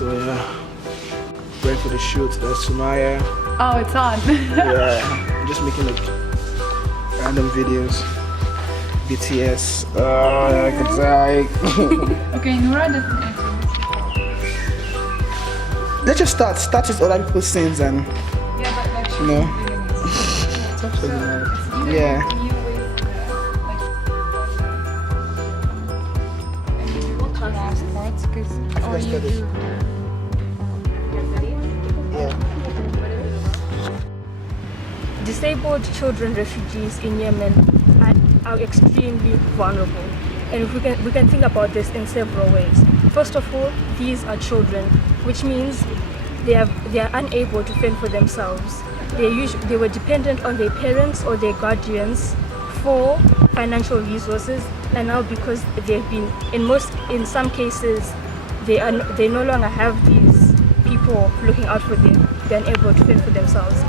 So yeah, ready for the shoot. That's Sumaya. Oh, it's on. Yeah, I'm just making like random videos. BTS. It's like. Okay, Nura doesn't answer. Let's just start. Start with other people's scenes and Yeah, but like you know. Yeah. Last parts, because or you do. Disabled children refugees in Yemen are extremely vulnerable, and we can think about this in several ways. First of all, these are children, which means they are unable to fend for themselves. They were dependent on their parents or their guardians for financial resources, and now because they've been in some cases they no longer have these people looking out for them. They're unable to fend for themselves.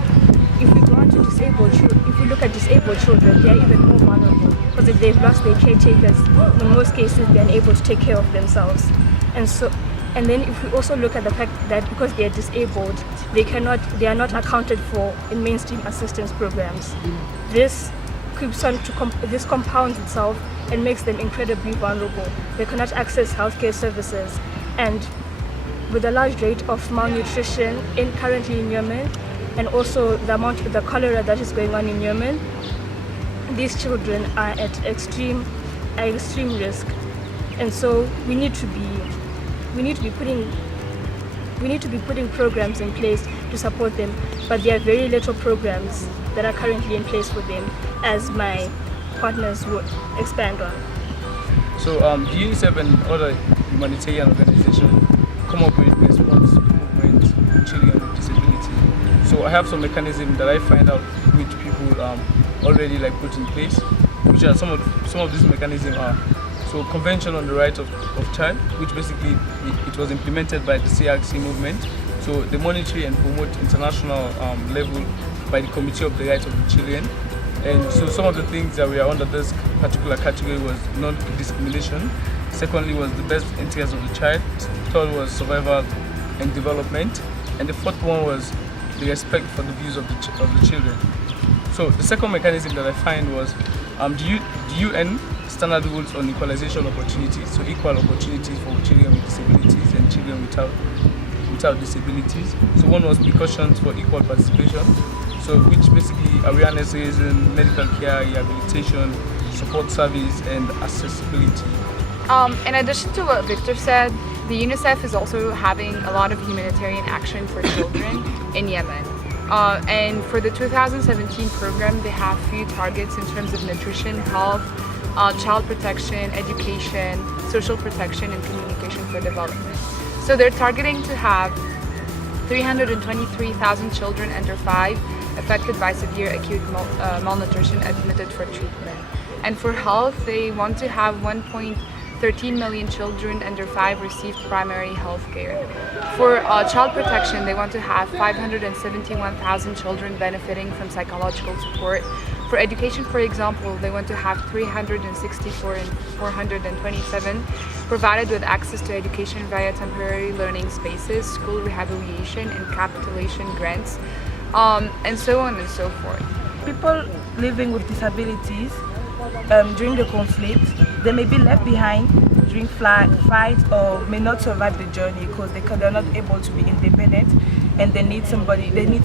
If we go on to if we look at disabled children, they're even more vulnerable because if they've lost their caretakers, in most cases they're unable to take care of themselves. And then if we also look at the fact that because they're disabled, they are not accounted for in mainstream assistance programs. This compounds itself and makes them incredibly vulnerable. They cannot access healthcare services, and with a large rate of malnutrition currently in Yemen, and also the cholera that is going on in Yemen, these children are at extreme risk, and so we need to be putting programs in place to support them, but there are very little programs that are currently in place for them, as my partners would expand on. So the UNICEF and other humanitarian organizations come up with response movements to children with disability. So I have some mechanisms that I find out which people already like put in place, which are some of these mechanisms are. So Convention on the Right of Child, which basically it was implemented by the CRC movement. So they monitor and promote international level by the Committee of the Rights of the Children. And so some of the things that we are under this particular category was non-discrimination. Secondly was the best interest of the child. Third was survival and development. And the fourth one was the respect for the views of the children. So the second mechanism that I find was the UN standard rules on equalization opportunities, so equal opportunities for children with disabilities and children without disabilities. So one was precautions for equal participation, so which basically awareness raising, medical care, rehabilitation, support service, and accessibility. In addition to what Victor said, the UNICEF is also having a lot of humanitarian action for children in Yemen. And for the 2017 program, they have few targets in terms of nutrition, health, child protection, education, social protection, and communication for development. So they're targeting to have 323,000 children under 5 affected by severe acute malnutrition admitted for treatment. And for health, they want to have 1.13 million children under 5 receive primary health care. For child protection, they want to have 571,000 children benefiting from psychological support. For education, for example, they want to have 364 and 427 provided with access to education via temporary learning spaces, school rehabilitation, and capitalization grants, and so on and so forth. People living with disabilities during the conflict, they may be left behind during fights or may not survive the journey because they're not able to be independent, and they need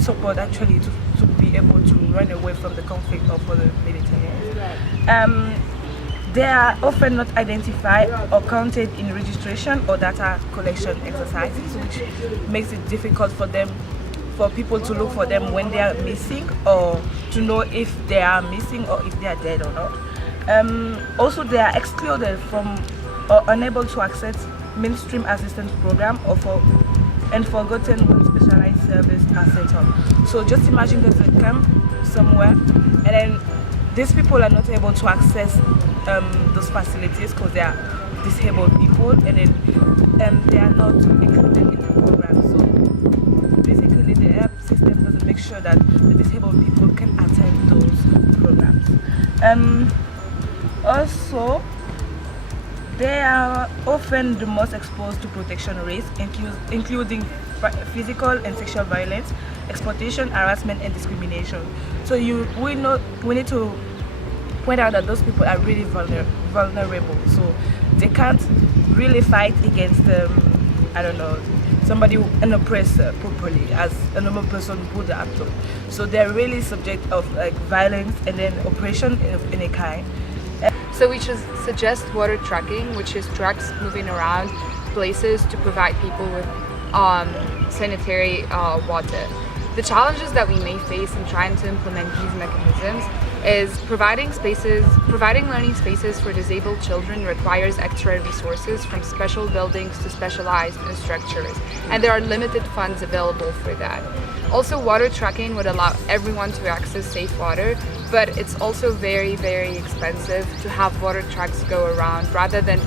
support actually to be able to run away from the conflict or for the military. They are often not identified or counted in registration or data collection exercises, which makes it difficult for people to look for them when they are missing, or to know if they are missing or if they are dead or not. Also, they are excluded from or unable to access mainstream assistance program and forgotten when specialized service are set up. So just imagine there's a camp somewhere, and then these people are not able to access those facilities because they are disabled people, and then they are not included in the program. So basically the help system doesn't make sure that the disabled people can attend those programs. Also, They are often the most exposed to protection risks, including physical and sexual violence, exploitation, harassment, and discrimination. So we need to point out that those people are really vulnerable. So they can't really fight against somebody, an oppressor properly, as a normal person would have to. So they're really subject of like violence and then oppression of any kind. So we should suggest water trucking, which is trucks moving around places to provide people with sanitary water. The challenges that we may face in trying to implement these mechanisms is providing learning spaces for disabled children requires extra resources, from special buildings to specialized structures, and there are limited funds available for that. Also, water trucking would allow everyone to access safe water, but it's also very, very expensive to have water trucks go around rather than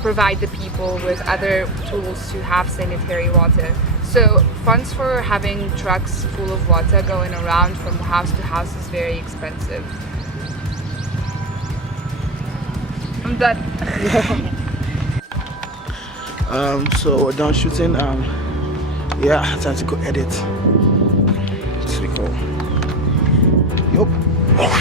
provide the people with other tools to have sanitary water. So funds for having trucks full of water going around from house to house is very expensive. I'm done. So we're done shooting. Yeah, time to go edit. Let's go. Yup. Oh,